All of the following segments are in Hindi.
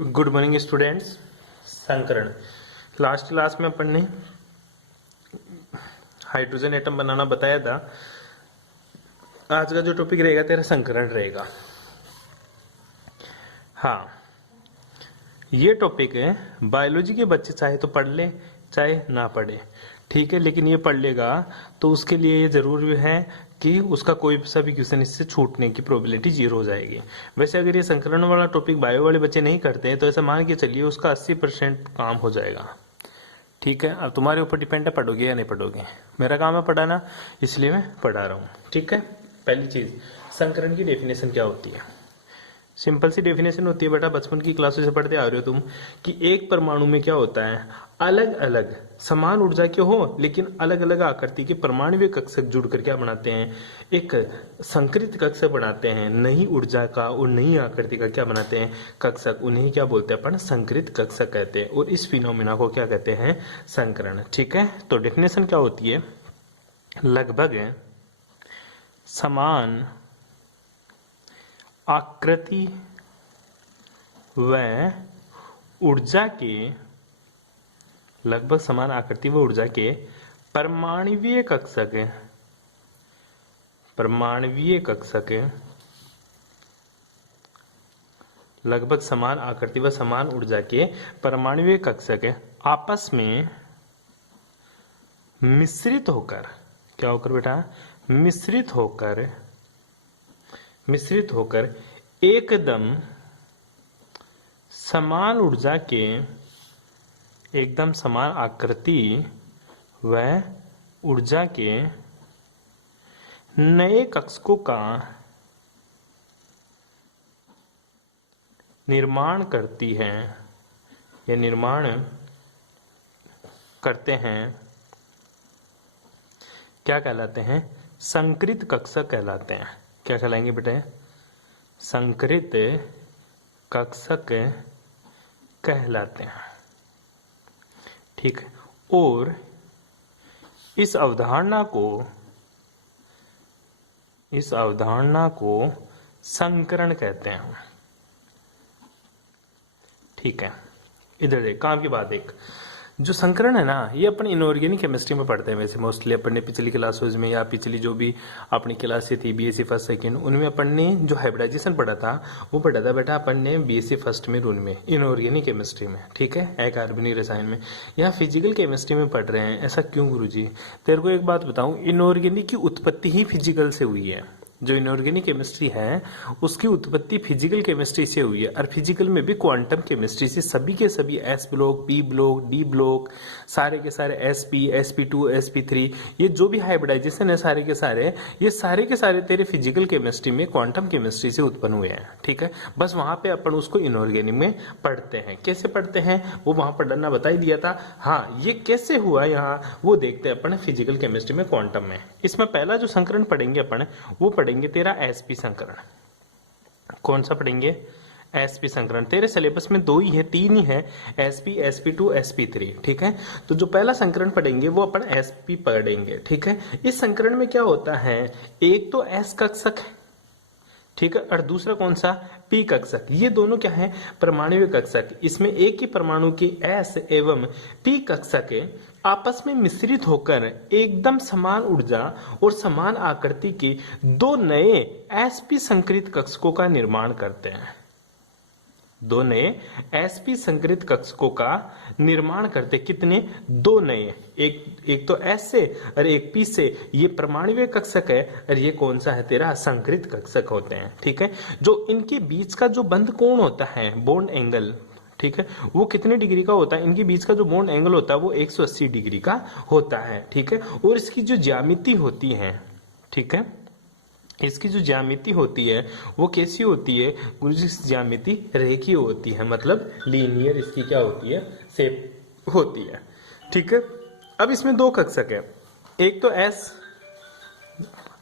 Good morning students. संकरण लास्ट क्लास में अपन ने हाइड्रोजन एटम बनाना बताया था। आज का जो टॉपिक रहेगा तेरा संकरण रहेगा। हाँ, ये टॉपिक है बायोलॉजी के बच्चे चाहे तो पढ़ ले चाहे ना पढ़े, ठीक है, लेकिन ये पढ़ लेगा तो उसके लिए ये जरूरी है कि उसका कोई सा भी क्वेश्चन इससे छूटने की प्रोबेबिलिटी 0 हो जाएगी। वैसे अगर ये संकरण वाला टॉपिक बायो वाले बच्चे नहीं करते हैं तो ऐसा मान के चलिए उसका 80% काम हो जाएगा, ठीक है। अब तुम्हारे ऊपर डिपेंड है पढ़ोगे या नहीं पढ़ोगे। मेरा काम है पढ़ाना, इसलिए मैं पढ़ा रहा हूँ, ठीक है। पहली चीज, संकरण की डेफिनेशन क्या होती है। सिंपल सी डेफिनेशन होती है बेटा, बचपन की क्लासों से पढ़ते आ रहे हो तुम, कि एक परमाणु में क्या होता है, अलग अलग समान ऊर्जा के हो लेकिन अलग अलग आकृति के परमाणु कक्षक जुड़कर क्या बनाते हैं, एक संकरित कक्षक बनाते हैं। नई ऊर्जा का और नई आकृति का क्या बनाते हैं, कक्षक। उन्हें क्या बोलते हैं अपन, संकरित कक्षक कहते हैं। और इस फिनोमिना को क्या कहते हैं, संकरण, ठीक है। तो डेफिनेशन क्या होती है, लगभग समान आकृति व ऊर्जा के, लगभग समान आकृति व ऊर्जा के परमाणुवीय कक्षक, परमाणुवीय कक्षक लगभग समान आकृति व समान ऊर्जा के परमाणुवीय कक्षक आपस में मिश्रित होकर, क्या होकर बेटा, मिश्रित होकर एकदम समान ऊर्जा के, एकदम समान आकृति व ऊर्जा के नए कक्षकों का निर्माण करती है या निर्माण करते हैं, क्या कहलाते हैं, संकरित कक्षक कहलाते हैं। क्या कहलाएंगे बेटे, संकरित कक्षक कहलाते हैं, ठीक है। और इस अवधारणा को संकरण कहते हैं, ठीक है। इधर देख, काम की बात एक, जो संकरण है ना, ये अपन इनऑर्गेनिक केमिस्ट्री में पढ़ते हैं। वैसे मोस्टली अपन ने पिछली क्लासेज में या पिछली जो भी अपनी क्लासें थी बीएससी फर्स्ट सेकंड, उनमें अपन ने जो हाइब्रिडाइजेशन पढ़ा था वो पढ़ा था बेटा अपन ने बीएससी फर्स्ट में, उनमें इनऑर्गेनिक केमिस्ट्री में, ठीक है, अकार्बनिक रसायन में। यहाँ फिजिकल केमिस्ट्री में पढ़ रहे हैं। ऐसा क्यों गुरुजी? तेरे को एक बात बताऊं, इनऑर्गेनिक की उत्पत्ति ही फिजिकल से हुई है। जो इनऑर्गेनिक केमिस्ट्री है उसकी उत्पत्ति फिजिकल केमिस्ट्री से हुई है, और फिजिकल में भी क्वांटम केमिस्ट्री से। सभी के सभी S block, P block, D block, सारे के सारे sp, sp2, sp3, ये जो भी हाइब्रिडाइजेशन है सारे के सारे तेरे फिजिकल केमिस्ट्री में, क्वांटम केमिस्ट्री से उत्पन्न हुए हैं, ठीक है। बस वहां पे अपन उसको इनऑर्गेनिक में पढ़ते हैं। कैसे पढ़ते हैं वो वहां पढ़ना बता ही दिया था। हाँ, ये कैसे हुआ यहाँ वो देखते हैं अपन फिजिकल केमिस्ट्री में, क्वांटम में। इसमें पहला जो संकरण पढ़ेंगे अपन वो पढ़ेंगे तेरा sp संकरण। कौन सा पढ़ेंगे, sp संकरण। तेरे सिलेबस में 2 ही है, 3 ही है, sp, sp2, sp3, ठीक है। तो जो पहला संकरण पढ़ेंगे वो अपन sp पढ़ेंगे, ठीक है। इस संकरण में क्या होता है, एक तो s कक्षक है, ठीक है, और दूसरा कौन सा, p कक्षक। ये दोनों क्या है, परमाणुवीय कक्षक। इसमें एक ही परमाणु के s एवं p कक्षक आपस में मिश्रित होकर एकदम समान ऊर्जा और समान आकृति के 2 नए sp संकरित कक्षकों का निर्माण करते हैं। 2 नए sp संकरित कक्षकों का निर्माण करते, कितने, 2 नए, एक तो s से और एक p से। ये परमाणुवीय कक्षक है और ये कौन सा है तेरा, संकरित कक्षक होते हैं, ठीक है। जो इनके बीच का जो बंध कोण होता है, बॉन्ड एंगल, ठीक है, वो कितने डिग्री का होता है, इनके बीच का जो बॉन्ड एंगल होता है वो 180 डिग्री का होता है, ठीक है। और इसकी जो ज्यामिति होती है, ठीक है, इसकी जो ज्यामिति होती है वो कैसी होती है गुरुजी, ज्यामिति रेखीय होती है, मतलब लीनियर इसकी क्या होती है, शेप होती है, ठीक है। अब इसमें 2 कक्षक है, एक तो s,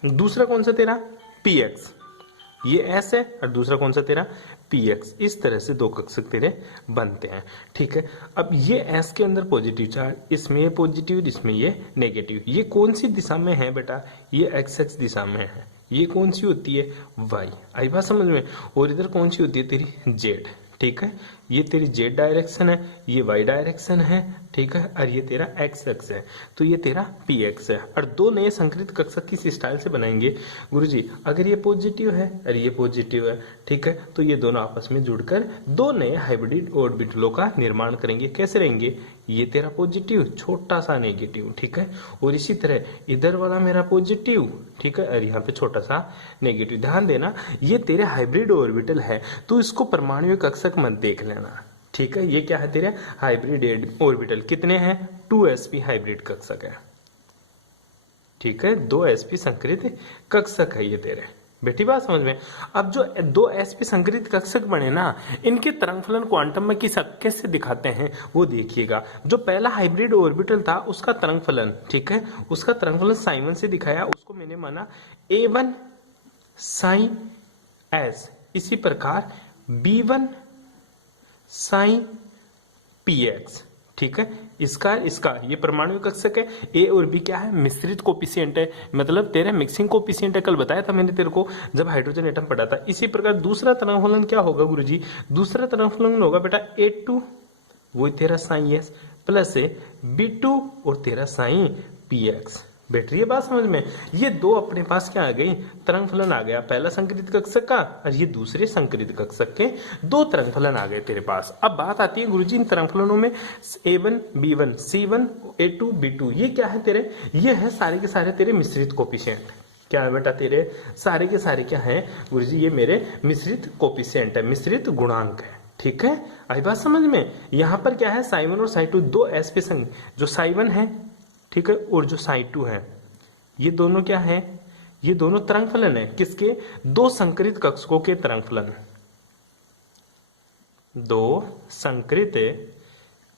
दूसरा कौन सा तेरा, px। ये s है और दूसरा कौन सा तेरा, px। इस तरह से 2 कक्षक तेरे बनते हैं, ठीक है। अब ये s के अंदर पॉजिटिव चार्ज, इसमें ये पॉजिटिव, इसमें ये नेगेटिव। ये कौन सी दिशा में है बेटा, ये x दिशा में है। ये कौन सी होती है, y। आई बात समझ में। और इधर कौन सी होती है तेरी, z, ठीक है, ये तेरी जेड डायरेक्शन है, ये वाई डायरेक्शन है, ठीक है, और ये तेरा एक्स एक्स है, तो ये तेरा पी एक्स है। और दो नए संकृत कक्षक किस स्टाइल से बनाएंगे गुरुजी, अगर ये पॉजिटिव है और ये पॉजिटिव है, ठीक है, तो ये दोनों आपस में जुड़कर दो नए हाइब्रिड ऑर्बिटलों का निर्माण करेंगे। कैसे रहेंगे, ये तेरा पॉजिटिव, छोटा सा नेगेटिव, ठीक है, और इसी तरह इधर वाला मेरा पॉजिटिव, ठीक है, और यहाँ पे छोटा सा नेगेटिव। ध्यान देना, ये तेरे हाइब्रिड ऑर्बिटल है, तो इसको परमाणु कक्षक मत देख लेना, ठीक है। ये क्या है तेरे हाइब्रिड ऑर्बिटल, कितने हैं, 2sp हाइब्रिड कक्षक है, ठीक है, 2sp संकरित कक्षक है ये तेरे। बेटी बात समझ में। अब जो 2sp संकरित कक्षक बने ना, इनके तरंगफलन क्वांटम में कैसे दिखाते हैं वो देखिएगा। जो पहला हाइब्रिड ऑर्बिटल था उसका तरंगफलन, ठीक है, उसका तरंगफलन साइन 1 से दिखाया, उसको मैंने माना a1 साइन s। इसी प्रकार b1 साइन px, ठीक है, इसका ये परमाणु कक्षक है। ए और बी क्या है, मिश्रित कोफिशिएंट है, मतलब तेरे मिक्सिंग कोफिशिएंट है, कल बताया था मैंने तेरे को जब हाइड्रोजन एटम पढ़ा था। इसी प्रकार दूसरा तरंगफलन क्या होगा गुरुजी, दूसरा तरंगफलन होगा बेटा A2, वो तेरा साइन एस, प्लस B2 और तेरा साइन px। बैठ रही है बात समझ में। ये दो अपने पास क्या आ गई, तरंगफलन आ गया, पहला संकरित कक्षक का और ये दूसरे संकरित कक्षक के दो तरंगफलन आ गए तेरे पास। अब बात आती है गुरुजी इन तरंगफलनों में A1 B1 C1 A2 B2, ये क्या है तेरे, ये है सारे के सारे तेरे मिश्रित कोफिशिएंट। क्या है बेटा तेरे सारे के सारे क्या है गुरुजी, ये मेरे मिश्रित कोफिशिएंट है, मिश्रित गुणांक है, ठीक है। आई बात समझ में। यहाँ पर क्या है साइन 1 और साइन 2 दो sp संघ, जो साइन 1 है, ठीक है, और जो साइन 2 है, ये दोनों क्या है, ये दोनों तरंगफलन है किसके, दो संकरित कक्षकों के तरंगफलन, दो संकरित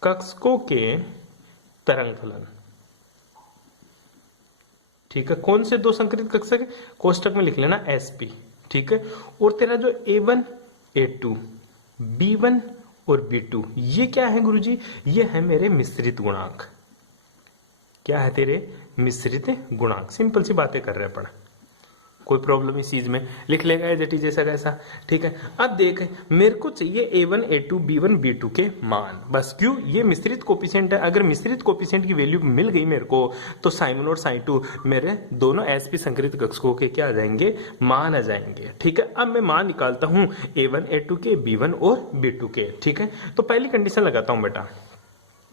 कक्षकों के तरंगफलन, ठीक है। कौन से दो संकरित कक्षक, कोष्टक में लिख लेना sp, ठीक है। और तेरा जो A1 A2 B1 और B2, ये क्या है गुरुजी, ये है मेरे मिश्रित गुणांक। क्या है तेरे मिश्रित गुणांक। सिंपल सी बातें कर रहे हैं, पढ़, कोई प्रॉब्लम इस चीज में लिख लेगा एज इट इज जैसा कैसा, ठीक है। अब देख मेरे को चाहिए A1 A2 B1 B2 के मान, बस। क्यों, ये मिश्रित कोफिशिएंट है, अगर मिश्रित कोफिशिएंट की वैल्यू मिल गई मेरे को तो साइन 1 और साइन 2 मेरे दोनों sp संकरित कक्षकों के क्या आ जाएंगे, मान आ जाएंगे, ठीक है। अब मैं मान निकालता हूं A1 A2 के B1 और B2 के, ठीक है। तो पहली कंडीशन लगाता हूं बेटा,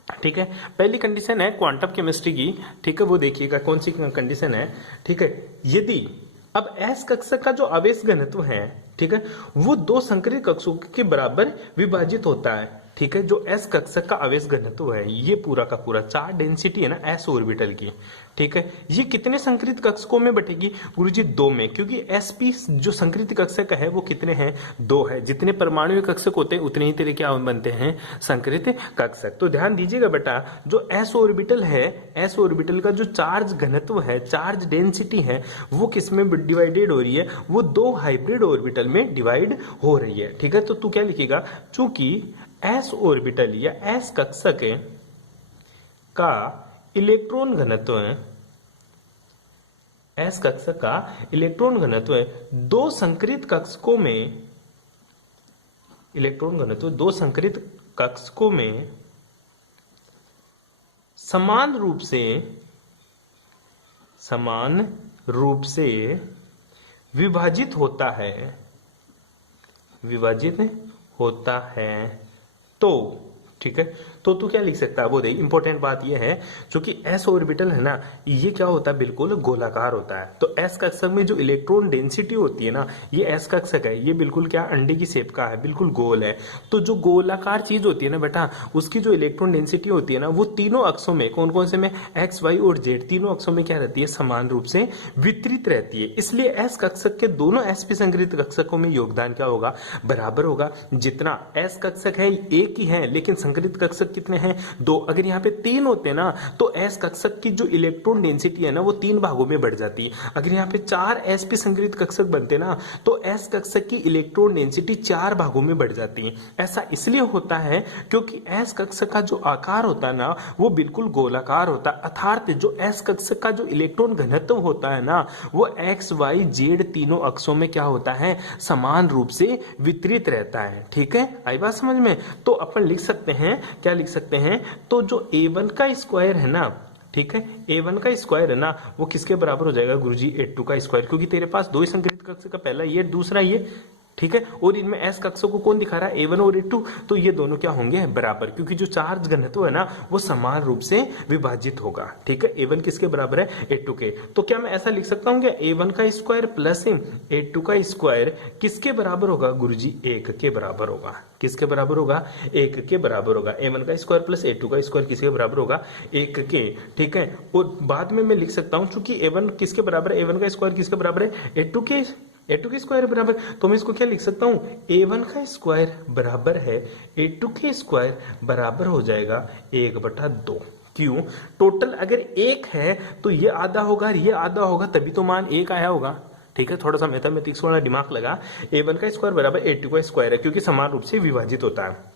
ठीक है। पहली कंडीशन है क्वांटम केमिस्ट्री की, ठीक है, वो देखिएगा कौन सी कंडीशन है, ठीक है। यदि अब s कक्षक का जो आवेश घनत्व है, ठीक है, वो दो संकरित कक्षकों के बराबर विभाजित होता है, ठीक है। जो s कक्षक का आवेश घनत्व है, ये पूरा का पूरा चार्ज डेंसिटी है ना s ऑर्बिटल की, ठीक है, ये कितने संकरित कक्षकों में बटेगी गुरुजी, दो में, क्योंकि sp जो संकरित कक्षक है वो कितने हैं, दो है। जितने परमाणु कक्षक होते हैं उतने ही तेरे क्या बनते हैं, संकरित कक्षक। तो ध्यान दीजिएगा बेटा, जो s ऑर्बिटल है, s ऑर्बिटल का जो चार्ज घनत्व है, चार्ज डेंसिटी है, वो किस में डिवाइडेड हो रही है, वो दो हाइब्रिड ऑर्बिटल में डिवाइड हो रही है, ठीक है। तो तू क्या लिखेगा, चूंकि s ऑर्बिटल या s कक्षक का इलेक्ट्रॉन घनत्व है, s कक्षक का इलेक्ट्रॉन घनत्व है, दो संकरित कक्षकों में, इलेक्ट्रॉन घनत्व दो संकरित कक्षकों में समान रूप से विभाजित होता है, तो ठीक है। तो तू क्या लिख सकता है वो देख, इंपॉर्टेंट बात ये है, क्योंकि s ऑर्बिटल है ना, ये क्या होता है, बिल्कुल गोलाकार होता है। तो s कक्षक में जो इलेक्ट्रॉन डेंसिटी होती है ना, ये s कक्षक है, ये बिल्कुल क्या अंडे की शेप का है, बिल्कुल गोल है। तो जो गोलाकार चीज होती है ना बेटा, उसकी जो इलेक्ट्रॉन डेंसिटी होती है ना, वो तीनों अक्षों में, कौन कौन से में, x y और z, तीनों अक्षों में क्या रहती है, समान रूप से वितरित रहती है। इसलिए s कक्षक के दोनों sp संकरित कक्षकों में योगदान क्या होगा, बराबर होगा। जितना s कक्षक है एक ही है, लेकिन संकरित कक्षक कितने हैं 2। अगर यहाँ पे 3 होते ना तो s कक्षक की जो इलेक्ट्रॉन डेंसिटी है ना वो 3 भागों में बढ़ जाती। अगर यहाँ पे 4 sp संकरित कक्षक बनते ना तो s कक्षक की इलेक्ट्रॉन डेंसिटी 4 भागों में बढ़ जाती। ऐसा इसलिए होता है क्योंकि s कक्षक का जो आकार होता है ना वो बिल्कुल गोलाकार होता है, अर्थात जो s कक्षक का जो इलेक्ट्रॉन घनत्व होता है ना वो x y z तीनों अक्षों में क्या होता है, समान रूप से वितरित रहता है। ठीक है, आई बात समझ में। तो अपन लिख सकते हैं, क्या लिख सकते हैं, तो जो a1 का स्क्वायर है ना, ठीक है, a1 का स्क्वायर है ना वो किसके बराबर हो जाएगा गुरुजी, a2 का स्क्वायर, क्योंकि तेरे पास दो ही संकरित कक्षक का, पहला ये दूसरा ये। ठीक है, और इनमें s कक्षों को कौन दिखा रहा है, a1 और a2, तो ये दोनों क्या होंगे, बराबर, क्योंकि जो चार्ज घनत्व है ना वो समान रूप से विभाजित होगा। ठीक है, a1 किसके बराबर है, a2 के। तो क्या मैं ऐसा लिख सकता हूँ क्या, a1 का स्क्वायर प्लस a2 का स्क्वायर किसके बराबर होगा गुरुजी, 1 के बराबर होगा। किसके बराबर होगा, 1 के बराबर होगा। a1 का स्क्वायर प्लस a2 का स्क्वायर किसके बराबर होगा, 1 के। ठीक है, और बाद में मैं लिख सकता हूँ चूंकि a1 किसके बराबर है, a1 का स्क्वायर किसके बराबर है, a2 के स्क्वायर बराबर, तो मैं इसको क्या लिख सकता हूं, a1 का स्क्वायर बराबर है a2 के स्क्वायर बराबर हो जाएगा 1/2। क्यों, टोटल अगर 1 है तो ये आधा होगा, ये आधा होगा, तभी तो मान 1 आया होगा। ठीक है, थोड़ा सा मैथमेटिक्स वाला दिमाग लगा। a1 का स्क्वायर बराबर a2 का स्क्वायर है क्योंकि समान रूप से विभाजित होता है।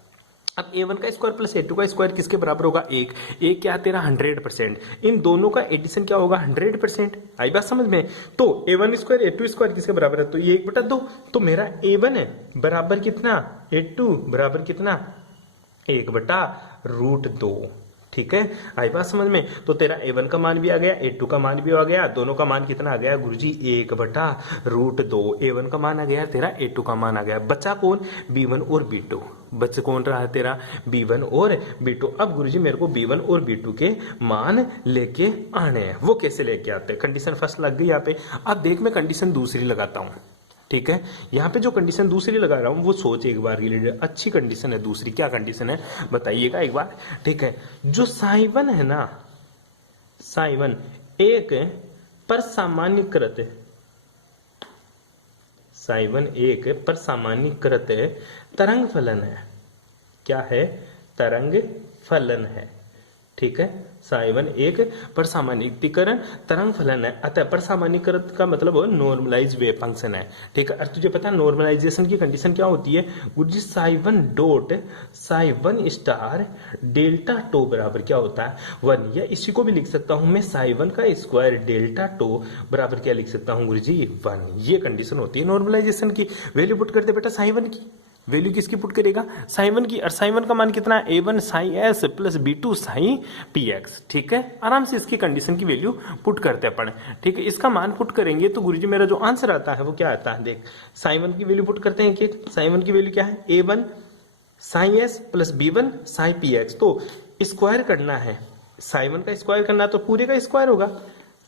अब a1 का स्क्वायर प्लस a2 का स्क्वायर किसके बराबर होगा, 1। एक क्या तेरा 100%, इन दोनों का एडिशन क्या होगा 100%। आई बात समझ में। तो a1 स्क्वायर a2 स्क्वायर किसके बराबर है, तो ये 1/2। तो मेरा a1 है बराबर कितना, a2 बराबर कितना, 1/√2। ठीक है, आई बात समझ में। तो तेरा a1 का मान भी आ गया, a2 का मान भी आ गया, दोनों का मान कितना आ गया गुरुजी, 1/√2। a1 का मान आ गया तेरा, a2 का मान आ गया, बचा कौन, b1 और b2। बच कौन रहा है तेरा, b1 और b2। अब गुरुजी मेरे को b1 और b2 के मान लेके आने हैं, वो कैसे लेके आते हैं, कंडीशन फर्स्ट लग गई यहाँ पे। अब देख मैं कंडीशन दूसरी लगाता हूँ। ठीक है, यहाँ पे जो कंडीशन दूसरी लगा रहा हूं वो सोच एक बार के लिए, अच्छी कंडीशन है दूसरी। क्या कंडीशन है बताइएगा एक बार। ठीक है, जो साइवन है ना, साइवन एक पर सामान्यकृत, साइवन एक पर सामान्यकृत तरंग फलन है। क्या है, तरंग फलन है। ठीक है, साइवन एक पर सामान्यीकरण तरंग फलन है, अतः पर सामान्यीकृत का मतलब नॉर्मलाइज वेव फंक्शन है। ठीक है, और तुझे पता है नॉर्मलाइजेशन की कंडीशन क्या होती है गुरुजी, साइवन डॉट साइवन स्टार डेल्टा टो बराबर क्या होता है 1, या इसी को भी लिख सकता हूं मैं, साइवन का स्क्वायर डेल्टा टो बराबर क्या लिख सकता हूं गुरुजी, 1। ये कंडीशन होती है नॉर्मलाइजेशन की। वैल्यू पुट करते बेटा, साइवन की वैल्यू किसकी पुट करेगा, साइवन की, और साइवन का मान कितना है, a1 sine s plus b2 Sai px। ठीक है, आराम से इसकी कंडीशन की वैल्यू पुट करते हैं अपन। ठीक है, इसका मान पुट करेंगे तो गुरुजी मेरा जो आंसर आता है वो क्या आता है, देख साइवन की वैल्यू पुट करते हैं कि साइवन की वैल्यू क्या है, a1 sine s plus b1 Sai px। तो स्क्वायर करना है, साइवन का स्क्वायर करना तो पूरे का स्क्वायर होगा।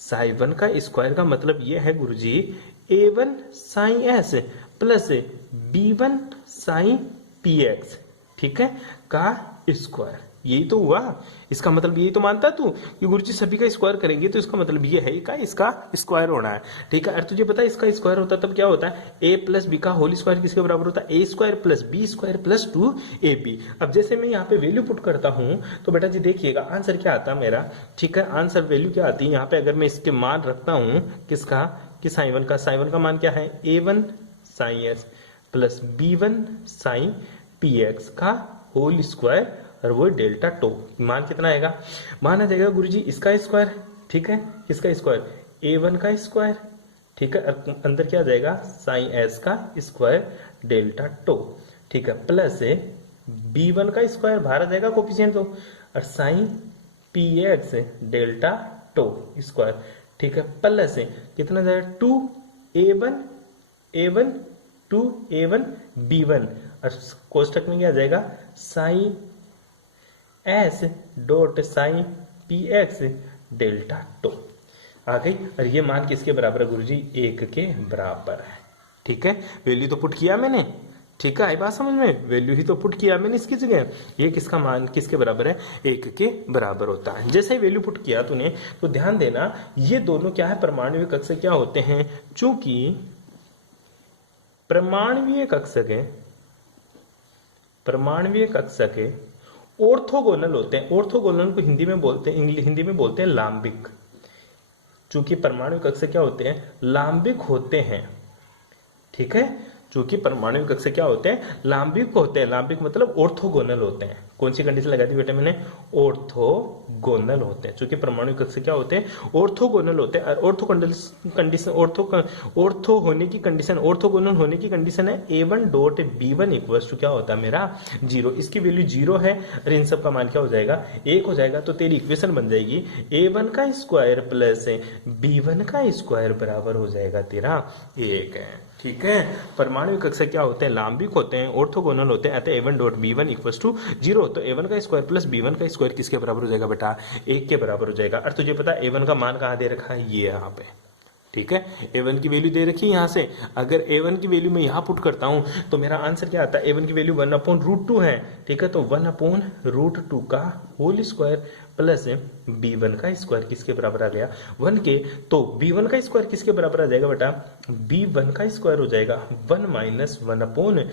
साइवन का स्क्वायर का मतलब ये है गुरुजी, a1 sine s plus b1 sine px, ठीक है, का स्क्वायर। यही तो हुआ, इसका मतलब यही तो मानता तू कि गुरुजी सभी का स्क्वायर करेंगे तो इसका मतलब ये है का इसका स्क्वायर होना है। ठीक है, और तुझे पता है इसका स्क्वायर होता है तब क्या होता है, a प्लस बी का होल स्क्वायर किसके बराबर होता है, a square plus b square plus 2ab। अब जैसे मैं यहाँ पे वैल्यू पुट करता हूँ तो बेटा जी देखिएगा आंसर क्या आता है मेरा। ठीक है, आंसर वैल्यू क्या आती है यहाँ पे, अगर मैं इसके मान रखता हूँ किसका, कि साइवन का, साइवन का मान क्या है, a1 sine s plus b1 sine px का होल स्क्वायर, और वो डेल्टा टो। मान कितना आएगा, मान आ जाएगा गुरुजी इसका स्क्वायर। ठीक है, किसका स्क्वायर, a1 का स्क्वायर। ठीक है, अंदर क्या आ जाएगा, साइन s का स्क्वायर डेल्टा टो। ठीक है, प्लस b1 का स्क्वायर बाहर आ जाएगा कोफिशिएंट तो, और साइन px डेल्टा टो स्क्वायर। ठीक है, प्लस कितना जाएगा, 2a1 2a1 b1, और कोष्टक में क्या आ जाएगा, sine s dot sine px delta टो आ गई। और ये मान किसके बराबर है गुरुजी, 1 के बराबर है। ठीक है, वैल्यू तो पुट किया मैंने। ठीक है, आई बात समझ में, वैल्यू ही तो पुट किया मैंने इसकी जगह। ये किसका मान किसके बराबर है, 1 के बराबर होता है। जैसे ही वैल्यू पुट किया तूने तो ध्यान देना ये दोनों क्या है, परमाणु कक्षक क्या होते हैं, चूंकि परमाणवीय कक्षक है, परमाणवीय कक्षक है ऑर्थोगोनल होते हैं। ऑर्थोगोनल को हिंदी में बोलते हैं, हिंदी में बोलते हैं लांबिक। चूंकि परमाणु कक्षक क्या होते हैं, लांबिक होते हैं, ठीक है। चूंकि परमाणु कक्षक क्या होते हैं, लांबिक होते हैं। लांबिक मतलब ऑर्थोगोनल होते हैं। कौन सी कंडीशन लगा दी बेटा मैंने, ऑर्थोगोनल होते हैं। चूंकि परमाणु कक्षक क्या होते हैं, ऑर्थोगोनल होते हैं। ऑर्थो कंडीशन ऑर्थो होने की कंडीशन, ऑर्थोगोनल होने की कंडीशन है a1 dot b1 equals to क्या होता है मेरा 0। इसकी वैल्यू 0 है और इन सब का मान क्या हो जाएगा, 1 हो जाएगा। तो तेरी इक्वेशन बन जाएगी a1 का स्क्वायर प्लस b1 का स्क्वायर बराबर हो जाएगा तेरा 1 है, ठीक है। परमाणु कक्षक क्या होते हैं, लांबिक होते हैं, ऑर्थोगोनल होते हैं। अतः a1 dot b1 equals to 0। तो a1 का स्क्वायर प्लस b1 का स्क्वायर किसके बराबर हो जाएगा बेटा, 1 के बराबर हो जाएगा। और तुझे पता है a1 का मान कहाँ दे रखा है, ये यहाँ पे, ठीक है। a1 की वैल्यू दे रखी है यहाँ से। अगर a1 की वैल्यू मैं यहाँ पुट करता हूँ तो मेरा आंसर क्या आता है, a1 की वैल्यू 1/√2 है, ठीक है। तो 1/√2 का होल स्क्वायर प्लस b1 का स्क्वायर किसके बराबर आ गया, 1 के। तो b1 का स्क्वायर किसके बराबर आ जाएगा बेटा, b1 का स्क्वायर हो जाएगा 1 माइनस 1/√2।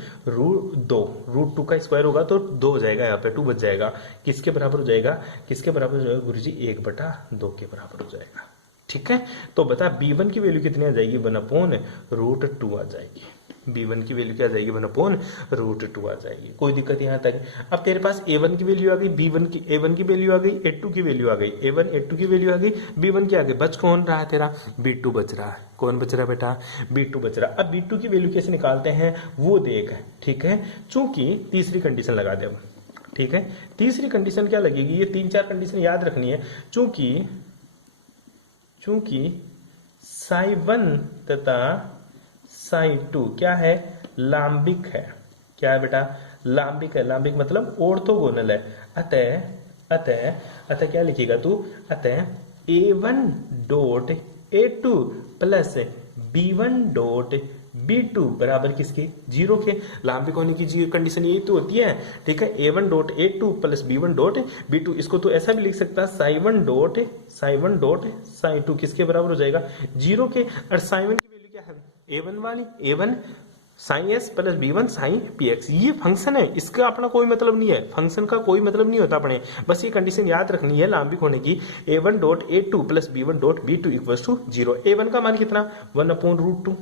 √2 का स्क्वायर होगा तो 2 हो जाएगा, यहाँ पे 2 बच जाएगा। किसके बराबर हो जाएगा, किसके बराबर हो जाएगा गुरुजी, 1/2 के बराबर हो जाएगा, ठीक है। तो बता b1 की वैल्यू कितनी आ जाएगी, 1/√2 आ जाएगी। b1 की वैल्यू क्या आ जाएगी, 1/√2 आ जाएगी। कोई दिक्कत यहाँ तक। अब तेरे पास a1 की वैल्यू आ गई, a1 की वैल्यू आ गई, a2 की वैल्यू आ गई, a2 की वैल्यू आ गई, b1 की आ गई। बच कौन रहा है तेरा, b2 बच रहा है। कौन बच रहा है बेटा, b2 बच रहा। अब b2 की वैल्यू कैसे निकालते हैं वो देख, ठीक है। चूंकि तीसरी कंडीशन लगा दे, ठीक है। तीसरी कंडीशन क्या लगेगी, ये 3-4 कंडीशन याद रखनी है। चूंकि psi1 तथा psi2 क्या है, लांबिक है। क्या है बेटा, लांबिक है। लांबिक मतलब ऑर्थोगोनल है। अतः क्या लिखेगा तू, अतः a1 dot a2 plus b1 dot b2 बराबर किसके, 0 के। लांबिक होने की कंडीशन यही तो होती है, ठीक है। a1 dot a2 plus b1 dot b2। इसको तो ऐसा भी लिख सकता है, psi1 डॉट psi2 किसके बराबर हो जाएगा, 0 के। और psi1 की वैल्यू क्या है, a1 वाली, a1 sine s plus b1 sine px। ये फंक्शन है, इसका अपना कोई मतलब नहीं है, फंक्शन का कोई मतलब नहीं होता अपने। बस ये कंडीशन याद रखनी है लांबिक होने की, a1 dot a2 plus b1 dot b2 equals to 0। a1 का मान कितना, 1/√2।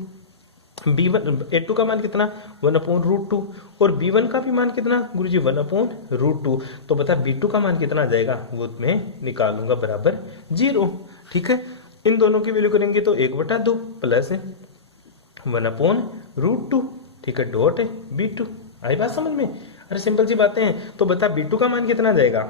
b1 a2 का मान कितना, 1/√2। और b1 का भी मान कितना गुरुजी, 1/√2। तो बता b2 का मान कितना आ जाएगा, वो मैं निकालूंगा बराबर 0, ठीक है। इन दोनों की वैल्यू करेंगे तो 1/2 प्लस 1/√2, ठीक है, डॉट b2। आई बात समझ में, अरे सिंपल सी बातें हैं। तो बता b2 का मान कितना जाएगा,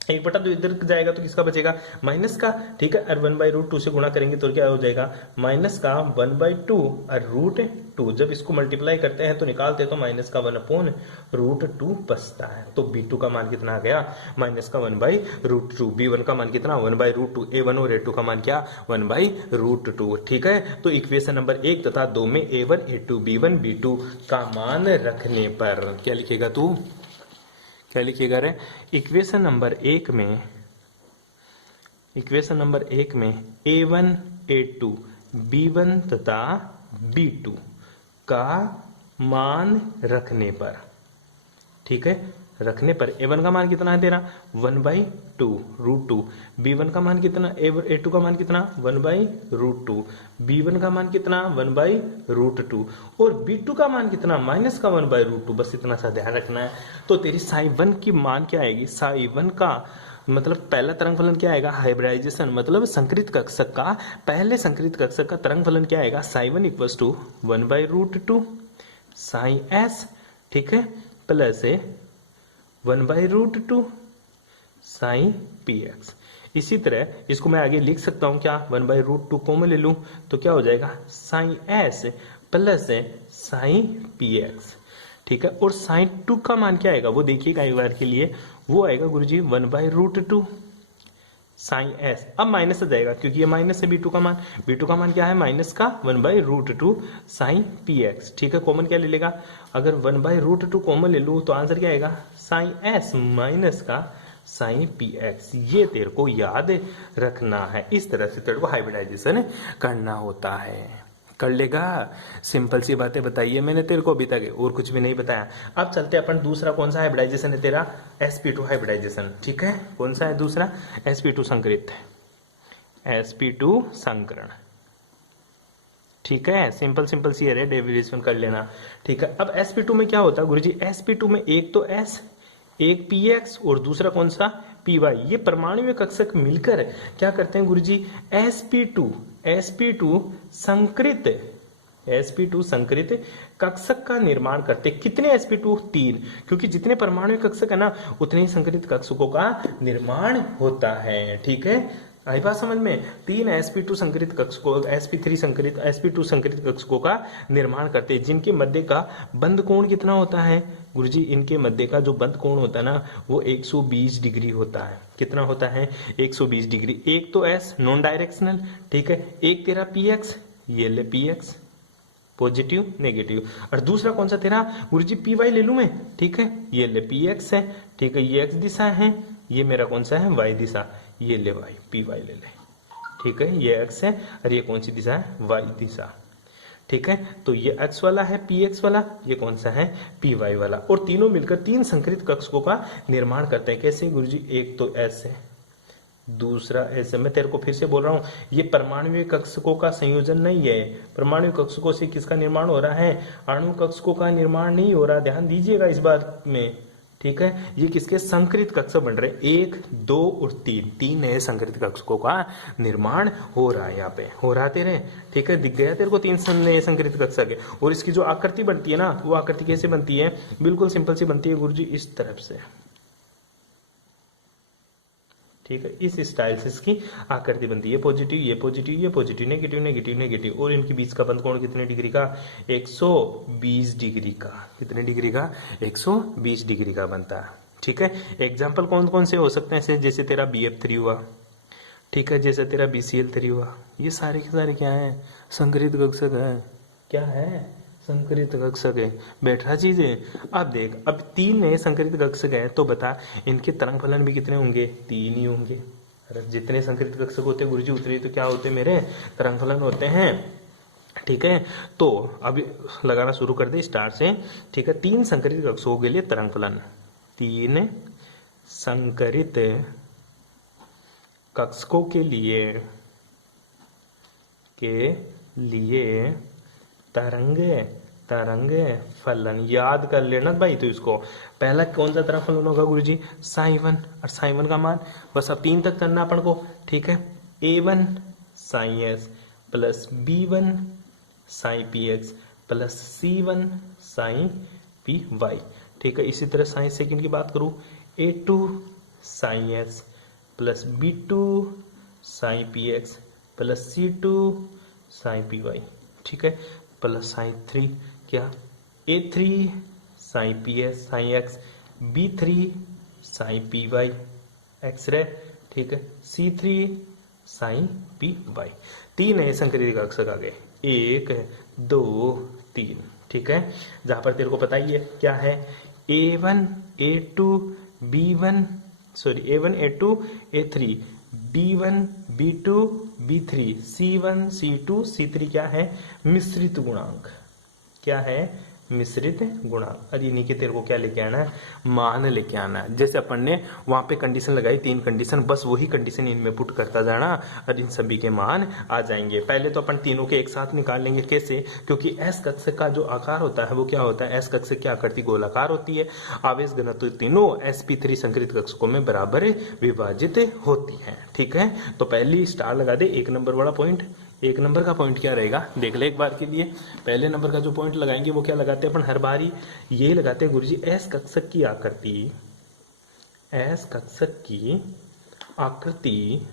1/2 इधर जाएगा तो किसका बचेगा, माइनस का, ठीक है। और 1/√2 से गुणा करेंगे तो क्या हो जाएगा, माइनस का 1/2 और √2। जब इसको मल्टीप्लाई करते हैं तो निकालते हैं तो माइनस का 1/√2 बचता है। तो b2 का मान कितना आ गया, माइनस का 1/√2। b1 का मान कितना, 1/√2। a1 और a2 का मान क्या, 1/√2, ठीक है। तो इक्वेशन नंबर 1 तथा 2 में a1 a2 b1 b2 का मान रखने पर क्या लिखेगा तू, क्या लिखिएगा रे, इक्वेशन नंबर 1 में a1 a2 b1 तथा b2 का मान रखने पर, ठीक है, रखने पर a1 का मान कितना है तेरा, 1/2√2। b1 का मान कितना, a2 का मान कितना, 1/√2। b1 का मान कितना, 1/√2। और b2 का मान कितना, माइनस का 1/√2। बस इतना सा ध्यान रखना है। तो तेरी psi1 की मान क्या आएगी, psi1 का मतलब पहला तरंग फलन क्या आएगा, हाइब्रिडाइजेशन मतलब संकृत कक्षक का, पहले संकृत कक्षक का तरंग फलन क्या आएगा, psi1 equals to 1/√2 sign S, ठीक है, प्लस 1/√2 साइन px। इसी तरह इसको मैं आगे लिख सकता हूं क्या, 1/√2 कॉमन ले लूं तो क्या हो जाएगा, sine s plus sine px, ठीक है। और साइन 2 का मान क्या आएगा वो देखिएगा एक बार के लिए, वो आएगा गुरुजी 1/√2 साइन एस। अब माइनस आ जाएगा क्योंकि ये माइनस है b2 का मान, b2 का मान क्या है, माइनस का 1/√2 साइन px, ठीक है। कॉमन क्या ले लेगा, अगर 1/√2 कॉमन ले लूं तो आंसर क्या आएगा, साइन एस माइनस का साइन px। ये तेरे को याद रखना है, इस तरह से तेरे को हाइब्रिडाइजेशन करना होता है। कर लेगा। सिंपल सी बातें बताइए मैंने तेरे को अभी तक, और कुछ भी नहीं बताया। अब चलते अपन दूसरा कौन सा हाइब्रिडाइजेशन है तेरा, sp2 हाइब्रिडाइजेशन। ठीक है, कौन सा है दूसरा, sp2 संकरित, sp2 संकरण। ठीक है, सिंपल सिंपल सी है, डेरिवेशन कर लेना। ठीक है, अब sp2 में क्या होता है गुरुजी, sp2 में एक तो s, एक px और दूसरा कौन सा py, ये परमाणु कक्षक मिलकर क्या करते हैं गुरुजी, sp2 संकृत, sp2 संकृत कक्षक का निर्माण करते। कितने sp2, 3, क्योंकि जितने परमाणु कक्षक है ना उतने ही संकृत कक्षकों का निर्माण होता है। ठीक है, आई बात समझ में, 3 sp2 संकृत कक्षकों, sp3 संकृत, sp2 संकृत कक्षकों का निर्माण करते हैं, जिनके मध्य का बंध कोण कितना होता है गुरुजी, इनके मध्य का जो बंध कोण होता है ना वो 120 डिग्री होता है। कितना होता है, 120 डिग्री। एक तो s नॉन डायरेक्शनल, ठीक है, एक तेरा px, ये ले px पॉजिटिव नेगेटिव, और दूसरा कौन सा तेरा गुरुजी py ले लूं मैं। ठीक है, ये ले px है, ठीक है, ये x दिशा है, ये मेरा कौन सा है y दिशा, ये ले y, py ले ले। ठीक है, ये x है और ये कौन सी दिशा है, y दिशा। ठीक है, तो ये x वाला है px वाला, ये कौन सा है py वाला, और तीनों मिलकर 3 संकृत कक्षकों का निर्माण करते हैं। कैसे गुरुजी, एक तो s है, दूसरा ऐसे, मैं तेरे को फिर से बोल रहा हूं, ये परमाणु कक्षकों का संयोजन नहीं है। परमाणु कक्षकों से किसका निर्माण हो रहा है, अणु कक्षकों का निर्माण नहीं हो रहा, ध्यान दीजिएगा इस बात में। ठीक है, ये किसके संकृत कक्षक बन रहे, 1, 2 और 3, 3 नए संकृत कक्षकों का निर्माण हो रहा है, यहाँ पे हो रहा तेरे। ठीक है, दिख गया तेरे को 3 नए संकृत कक्षक है, और इसकी जो आकृति बनती है ना, वो आकृति कैसे बनती है, बिल्कुल सिंपल सी बनती है गुरुजी, इस तरफ से। ठीक है, इस स्टाइल से इसकी आकृति बनती है, पॉजिटिव, ये पॉजिटिव, ये पॉजिटिव, नेगेटिव, नेगेटिव, नेगेटिव, और इनके बीच का बंध कोण कितने डिग्री का, 120 डिग्री का। कितने डिग्री का, 120 डिग्री का बनता है। ठीक है, एग्जाम्पल कौन कौन से हो सकते हैं, जैसे तेरा BF3 हुआ, ठीक है, जैसे तेरा BCl3 हुआ, ये सारे के सारे क्या है, संकरित कक्षक है। क्या है, संकरित कक्षक है, बैठा चीज है। अब देख, अब 3 नए संकरित कक्षक है, तो बता इनके तरंग फलन भी कितने होंगे, 3 ही होंगे। अरे जितने संकरित कक्षक होते हैं गुरुजी उतने तो क्या होते मेरे तरंग फलन होते हैं। ठीक है, तो अब लगाना शुरू कर दे स्टार्ट से। ठीक है, 3 संकरित कक्षकों के लिए तरंग फलन, 3 संकरित कक्षकों के लिए तरंग फलन याद कर लेना भाई। तो इसको पहला कौन सा तरंग फलन होगा गुरुजी, साइन 1, और साइन 1 का मान बस अब 3 तक करना अपन को। ठीक है, A1 sine S plus B1 sine PX plus C1 sine PY। ठीक है, इसी तरह साइन सेकंड की बात करूं, A2 sine S plus B2 sine PX plus C2 sine PY। ठीक है, प्लस साइन 3 क्या, A3 sine PS sine X, B3 sine PY x ray. ठीक है, C3 साइन PY। 3 नए संकरित कक्षक आ गए, 1, 2, 3। ठीक है, जहां पर तेरे को पता ही है क्या है, A1 A2 B1 sorry A1 A2 A3 B1 B2 B3 C1 C2 C3 क्या है, मिश्रित गुणांक। क्या है, मिश्रित गुणांक। और इन्हीं के तेरे को क्या लेके आना है, मान लेके आना है। जैसे अपन ने वहां पे कंडीशन लगाई 3 कंडीशन, बस वही कंडीशन इनमें पुट करता जाना और इन सभी के मान आ जाएंगे। पहले तो अपन तीनों के एक साथ निकाल लेंगे, कैसे, क्योंकि एस कक्षक का जो आकार होता है वो क्या होता है, एस कक्षक की आकृति गोलाकार होती है, आवेश घनत्व तीनों sp3 संकरित कक्षकों में बराबर विभाजित होती है। ठीक है, तो पहली स्टार लगा दे 1 नंबर वाला पॉइंट। 1 नंबर का पॉइंट क्या रहेगा, देख ले एक बार के लिए। पहले नंबर का जो पॉइंट लगाएंगे वो क्या लगाते हैं अपन हर बारी, ये लगाते हैं गुरुजी, एस कक्षक की आकृति, एस कक्षक की आकृति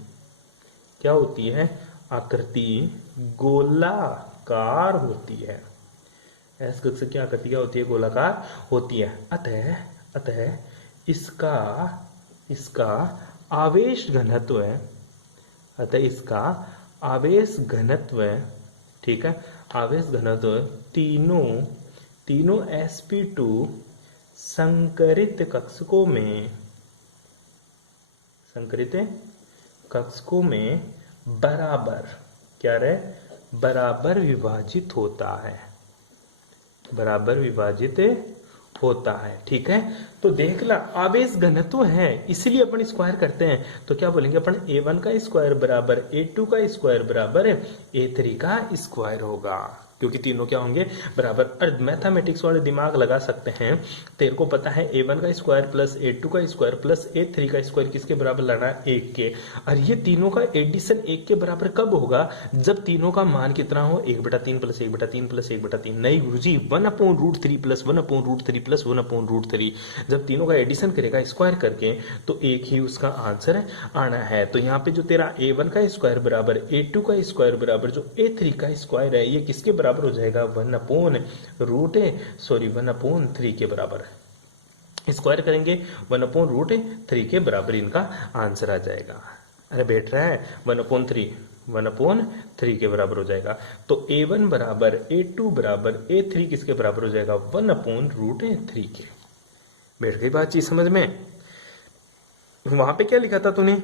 क्या होती है, आकृति गोलाकार होती है। एस कक्षक की आकृति क्या होती है, गोलाकार होती है। अतः इसका आवेश घनत्व है, अतः इसका आवेश घनत्व, ठीक है, आवेश घनत्व तीनों sp2 संकरित कक्षकों में बराबर क्या रहे, बराबर विभाजित होता है, बराबर विभाजित होता है। ठीक है, तो देख ला आवेश घनत्व है इसलिए अपन स्क्वायर करते हैं, तो क्या बोलेंगे अपन a1 का स्क्वायर बराबर a2 का स्क्वायर बराबर a3 का स्क्वायर होगा, क्योंकि तीनों क्या होंगे बराबर। और मैथमेटिक्स वाले दिमाग लगा सकते हैं, तेरे को पता है a1 का स्क्वायर प्लस a2 का स्क्वायर प्लस a3 का स्क्वायर किसके बराबर लाना है, 1 के। और ये तीनों का एडिशन 1 के बराबर कब होगा, जब तीनों का मान कितना हो 1/3 प्लस 1/3 प्लस 1/3। नहीं गुरुजी 1/√3 प्लस 1/√3 प्लस 1/√3, जब तीनों का एडिशन करेगा स्क्वायर करके तो एक ही उसका आंसर आना है। तो यहाँ पे जो तेरा a1 का स्क्वायर बराबर a2 का स्क्वायर बराबर जो a3 का स्क्वायर है ये किसके बराबर हो जाएगा 1/3 के बराबर। स्क्वायर करेंगे 1/3 के बराबर इनका आंसर आ जाएगा। अरे बैठ रहा है 1/3 के बराबर हो जाएगा। तो a1 बराबर a2 बराबर a3 किसके बराबर हो जाएगा 1/3 के। बैठ गई बात चीज समझ में। वहां पे क्या लिखा था तूने,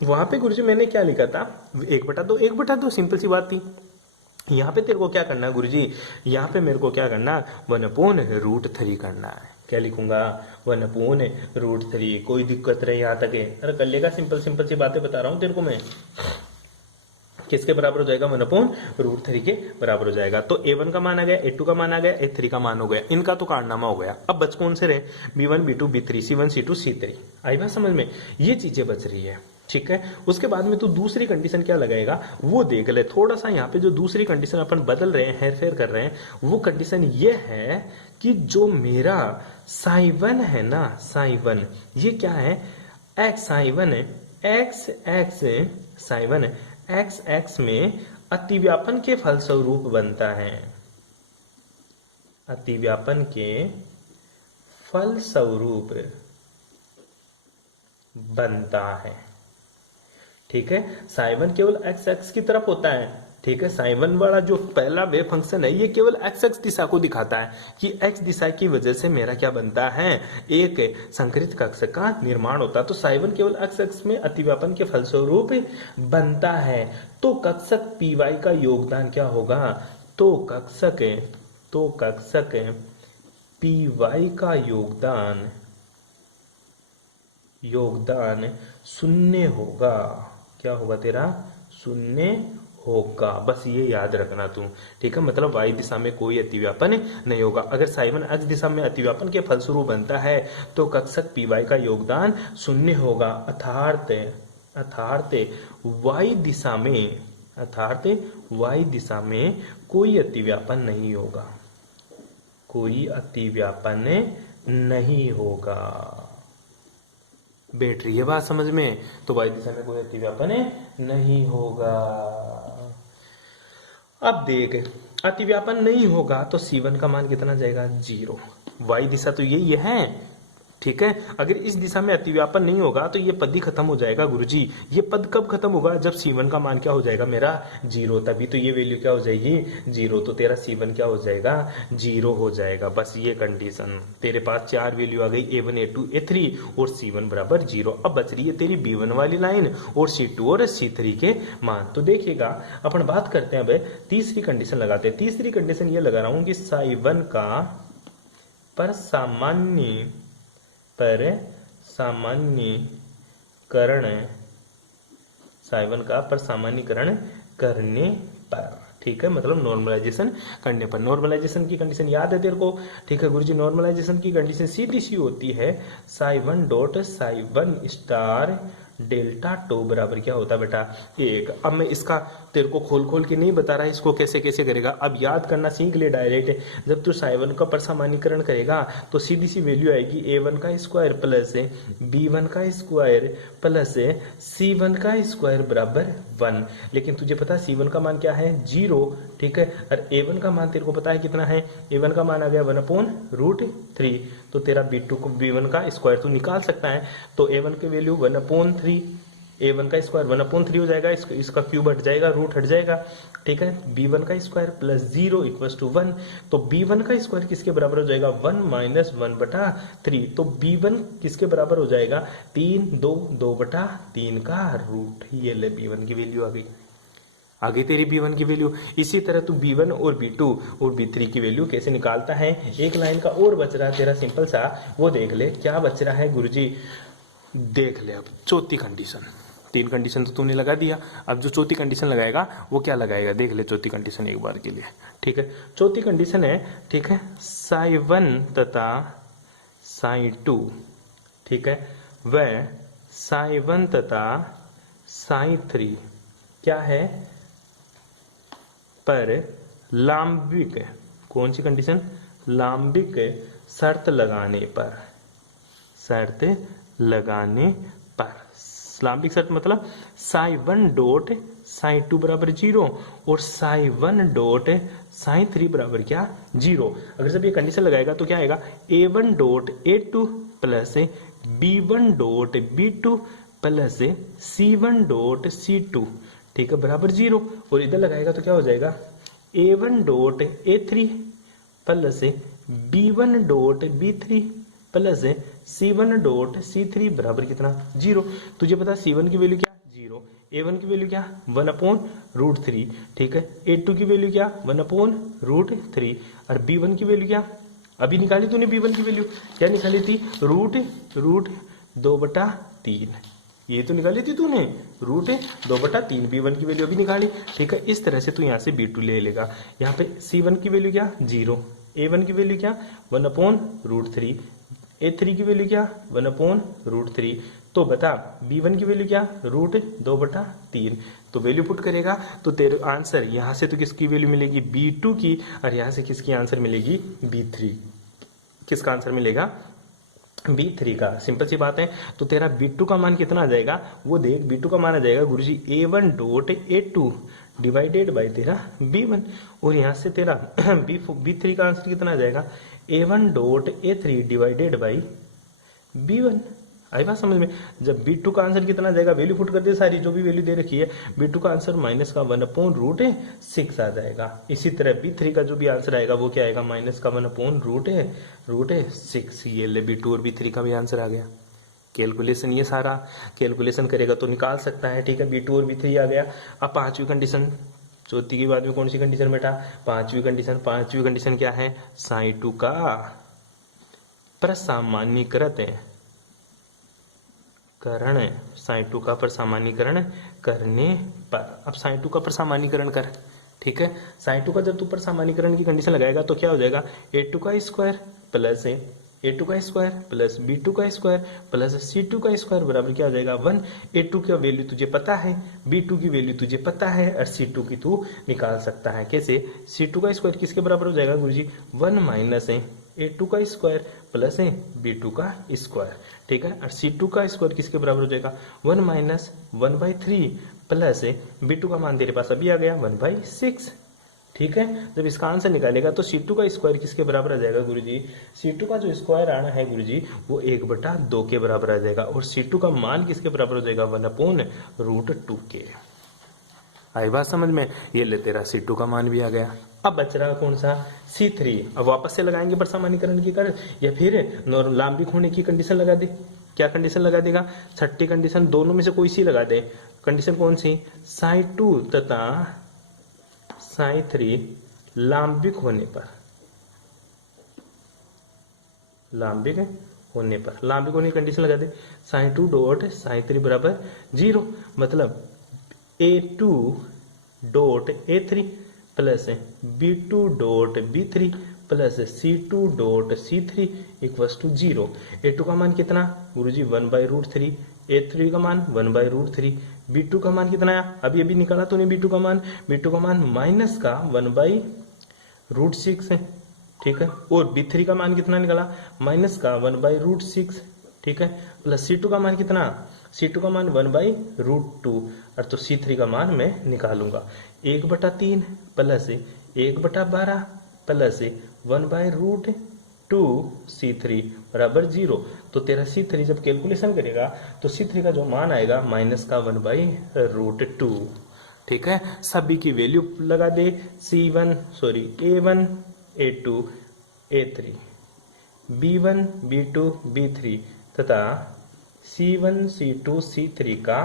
वहां पे गुरुजी मैंने क्या लिखा था 1/2 सिंपल सी बात थी। यहाँ पे तेरे को क्या करना है गुरुजी, यहाँ पे मेरे को क्या करना 1/√3 करना है। क्या लिखूंगा 1/√3। कोई दिक्कत रहे यहाँ तक है, अरे कर लेगा, सिंपल सिंपल सी बातें बता रहा हूँ तेरे को मैं। किसके बराबर हो जाएगा 1/√3 के बराबर हो जाएगा। तो a1 का मान आ गया, a2 का मान आ गया, a3 का मान हो गया, इनका तो कारनामा हो गया। अब बच कौन से रहे b1 b2 b3 c1 c2 c3। आई बात समझ में, ये चीजें बच रही है। ठीक है, उसके बाद में तू दूसरी कंडीशन क्या लगाएगा वो देख ले। थोड़ा सा यहाँ पे जो दूसरी कंडीशन अपन बदल रहे हैं, हेर फेर कर रहे हैं, वो कंडीशन ये है कि जो मेरा साइवन है ना, साइवन ये क्या है एक्स साइवन है, एक्स एक्स साइवन एक्स एक्स में अतिव्यापन के फलस्वरूप बनता है, अतिव्यापन के फलस्वरूप बनता है। ठीक है, साइवन केवल एक्स एक्स की तरफ होता है। ठीक है, साइवन वाला जो पहला वेव फंक्शन है ये केवल एक्स एक्स दिशा को दिखाता है कि एक्स दिशा की वजह से मेरा क्या बनता है, एक संकृत कक्ष का निर्माण होता है। तो साइवन केवल एक्स एक्स में अतिव्यापन के फलस्वरूप बनता है। तो कक्षक पी वाई का योगदान क्या होगा, तो कक्षक पी वाई का योगदान शून्य होगा। क्या होगा तेरा, शून्य होगा। बस ये याद रखना तू। ठीक है, मतलब वाई दिशा में कोई अतिव्यापन नहीं होगा। अगर साइवन एक्स दिशा में अतिव्यापन के फलस्वरूप बनता है तो कक्षक पी वाई का योगदान शून्य होगा। अर्थात वाई दिशा में कोई अतिव्यापन नहीं होगा, कोई अतिव्यापन नहीं होगा। बैठ रही है बात समझ में। तो वाई दिशा में कोई अतिव्यापन नहीं होगा। अब देख अतिव्यापन नहीं होगा तो C1 का मान कितना जाएगा 0। वाई दिशा तो यही है। ठीक है, अगर इस दिशा में अतिव्यापन नहीं होगा तो ये पद ही खत्म हो जाएगा गुरुजी। ये पद कब खत्म होगा, जब C1 का मान क्या हो जाएगा मेरा 0, तभी तो ये वैल्यू क्या हो जाएगी 0। तो तेरा C1 क्या हो जाएगा 0 हो जाएगा। बस ये कंडीशन, तेरे पास 4 वैल्यू आ गई A1 A2 A3 और C1 बराबर 0। अब बच रही है तेरी B1 वाली लाइन और C2 और C3 के मान। तो देखिएगा अपन बात करते हैं, अब तीसरी कंडीशन लगाते हैं। तीसरी कंडीशन ये लगा रहा हूं कि साइवन का पर सामान्यीकरण करने पर। ठीक है, मतलब नॉर्मलाइजेशन करने पर। नॉर्मलाइजेशन की कंडीशन याद है तेरे को। ठीक है गुरुजी, नॉर्मलाइजेशन की कंडीशन सीधी सी होती है साइवन डॉट साइवन स्टार डेल्टा टो बराबर क्या होता है बेटा 1। अब मैं इसका तेरे को खोल खोल के नहीं बता रहा इसको कैसे कैसे करेगा, अब याद करना सीख ले डायरेक्ट। जब तू साइवन का परसामान्यीकरण करेगा तो सीधी सी वैल्यू आएगी A1 का स्क्वायर प्लस B1 का स्क्वायर प्लस C1 का स्क्वायर बराबर 1। लेकिन तुझे पता है C1 का मान क्या है 0। ठीक है, और A1 का मान तेरे को पता है कितना है, A1 का मान आ गया 1/√3। तो तेरा B1 का स्क्वायर तू निकाल सकता है। तो A1 की वैल्यू 1/3, A1 का स्क्वायर 1/3 हो जाएगा, इसका क्यूब हट जाएगा, रूट हट जाएगा। ठीक है, B1 का स्क्वायर प्लस 0 इक्वल्स टू 1। तो B1 का स्क्वायर किसके बराबर हो जाएगा 1 माइनस 1/3। तो B1 किसके बराबर हो जाएगा 3 2 2/3 का रूट। ये ले B1 की वैल्यू आ गई। आ गई तेरी B1 की वैल्यू। इसी तरह तू B1 और B2 और B3 की वैल्यू कैसे निकालता है। एक लाइन का और बच रहा है तेरा सिंपल सा, वो देख ले क्या बच रहा है गुरुजी। देख ले अब चौथी कंडीशन, तीन कंडीशन तो तूने लगा दिया, अब जो चौथी कंडीशन लगाएगा वो क्या लगाएगा, देख ले चौथी कंडीशन एक बार के लिए। ठीक है, चौथी कंडीशन है, ठीक है, psi1 तथा psi2, ठीक है, वह psi1 तथा psi3 क्या है, पर लांबिक, कौन सी कंडीशन, लांबिक शर्त लगाने पर, शर्त लगाने पर, लांबिक शर्त मतलब psi1 डॉट psi2 बराबर 0 और psi1 डॉट psi3 बराबर क्या 0। अगर जब ये कंडीशन लगाएगा तो क्या आएगा, a1 dot a2 plus b1 dot b2 plus c1 dot c2, ठीक है, बराबर 0। और इधर लगाएगा तो क्या हो जाएगा, a1 dot a3 plus b1 dot b3 plus c1 dot c3 बराबर कितना 0। तुझे पता c1 की वैल्यू क्या 0, a1 की वैल्यू क्या 1/√3, ठीक है, a2 की वैल्यू क्या 1/√3 और b1 की वैल्यू क्या अभी निकाली तूने, b1 की वैल्यू क्या निकाली थी, रूट 2/3, ये तो निकाली थी तूने, √2/3, b1 की वैल्यू अभी निकाली। ठीक है, इस तरह से तू यहाँ से b2 ले लेगा। यहाँ पे c1 की वैल्यू क्या 0, a1 की वैल्यू क्या 1/√3, a3 की वैल्यू क्या 1/√3, तो बता b1 की वैल्यू क्या √2/3। तो वैल्यू पुट करेगा तो तेरे आंसर यहाँ से तो किसकी वैल्यू मिलेगी b2 की, और यहाँ से किसकी आंसर मिलेगी b3, किसका आंसर मिलेगा B3 का। सिंपल सी बात है। तो तेरा B2 का मान कितना आ जाएगा वो देख, B2 का मान आ जाएगा गुरुजी A1 dot A2 divided by तेरा B1, और यहाँ से तेरा B3 का आंसर कितना आ जाएगा A1 dot A3 divided by B1। आई बात समझ में। जब B2 का आंसर कितना आ जाएगा, वैल्यू पुट कर दे सारी जो भी वैल्यू दे रखी है, B2 का आंसर माइनस का 1/√6 आ जाएगा। इसी तरह B3 का जो भी आंसर आएगा वो क्या आएगा, माइनस का 1/√6। ये ले B2 और B3 का भी आंसर आ गया। कैलकुलेशन ये सारा कैलकुलेशन करेगा तो निकाल सकता है। ठीक है, B2 और B3 आ गया। अब पांचवी कंडीशन, चौथी के बाद में कौन सी कंडीशन बेटा, पांचवी कंडीशन। पांचवी कंडीशन क्या है, psi2 का प्रसामान्यीकृत करण, psi2 का प्रसामान्यीकरण करने पर। अब psi2 का प्रसामान्यीकरण कर, ठीक है, psi2 का जब तू प्रसामान्यीकरण की कंडीशन लगाएगा तो क्या हो जाएगा, a2 का स्क्वायर प्लस a2 का स्क्वायर प्लस b2 का स्क्वायर प्लस c2 का स्क्वायर बराबर क्या हो जाएगा 1। a2 का वैल्यू तुझे पता है, b2 की वैल्यू तुझे पता है, और c2 की तू निकाल सकता है। कैसे, c2 का स्क्वायर किसके बराबर हो जाएगा गुरुजी 1 माइनस a2 का स्क्वायर प्लस b2 का स्क्वायर, ठीक है, और c2 का स्क्वायर किसके बराबर हो जाएगा 1 माइनस 1/3 प्लस b2 का मान तेरे पास अभी आ गया 1/6। ठीक है, जब इसका आंसर निकालेगा तो c2 का स्क्वायर किसके बराबर आ जाएगा गुरुजी, c2 का जो स्क्वायर आना है गुरुजी वो 1/2 के बराबर आ जाएगा, और c2 का मान किसके बराबर हो जाएगा 1/√2 के। आई बात समझ में। ये ले तेरा c2 का मान भी आ गया। अब बच रहा कौन सा, c3। अब वापस से लगाएंगे प्रसामान्यीकरण की कर, या फिर लांबिक होने की कंडीशन लगा दे। क्या कंडीशन लगा देगा, छठी कंडीशन, दोनों में से कोई सी लगा दे। कंडीशन कौन सी, psi2 तथा psi3 लांबिक होने पर, लांबिक होने पर, लांबिक होने की कंडीशन लगा दे। psi2 डॉट psi3 बराबर 0, मतलब a2 dot a3 plus b2 dot b3 plus c2 dot c3 equals to 0। a2 का मान कितना गुरुजी 1/√3, a3 का मान 1/√3, b2 का मान कितना है अभी अभी निकाला तूने b2 का मान, b2 का मान माइनस का 1/√6 है, ठीक है, और b3 का मान कितना निकाला माइनस का 1/√6, ठीक है, प्लस c2 का मान कितना, c2 का मान 1/√2, और तो c3 का मान मैं निकालूंगा 1/3 प्लस 1/12 प्लस 1/√2 c3 बराबर 0। तो तेरा c3 जब कैलकुलेशन करेगा तो c3 का जो मान आएगा माइनस का 1/√2। ठीक है, सभी की वैल्यू लगा दे, a1 a2 a3 b1 b2 b3 तथा c1 c2 c3 का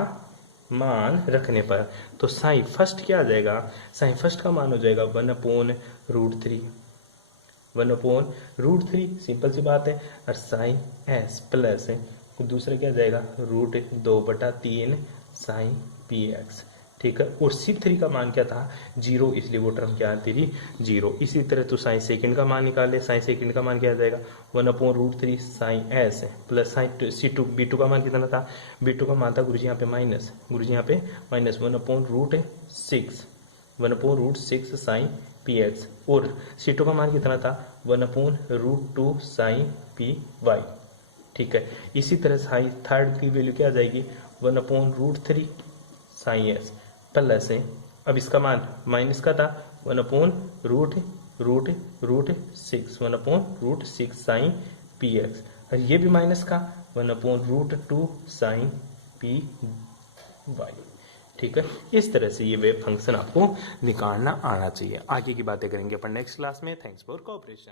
मान रखने पर, तो साइन फर्स्ट क्या आ जाएगा, साइन फर्स्ट का मान हो जाएगा 1/√3, 1/√3, सिंपल सी बात है। और साइन एस प्लस दूसरा क्या जाएगा √2/3 साइन पी एक्स, ठीक है। और C3 का मान क्या था 0, इसलिए वो टर्म क्या आती थी 0। इसी तरह तो साइन सेकंड का मान निकाले, साइन सेकंड का मान क्या आ जाएगा 1/√3 sign s plus sign C2, B2 का मान कितना था, B2 का मान था गुरुजी यहाँ पे माइनस, गुरुजी यहाँ पे माइनस 1/√6 साइन पी एक्स, और C2 का मान कितना था 1/√2 साइन पी वाई, ठीक है। इसी तरह साइन थर्ड की वैल्यू क्या आ जाएगी 1/√3 साइन एस प्लस अब इसका मान माइनस का था 1/√6 साइन पी एक्स, और ये भी माइनस का 1/√2 साइन पी वाई, ठीक है। इस तरह से ये वेव फंक्शन आपको निकालना आना चाहिए। आगे की बातें करेंगे अपन नेक्स्ट क्लास में। Thanks for cooperation.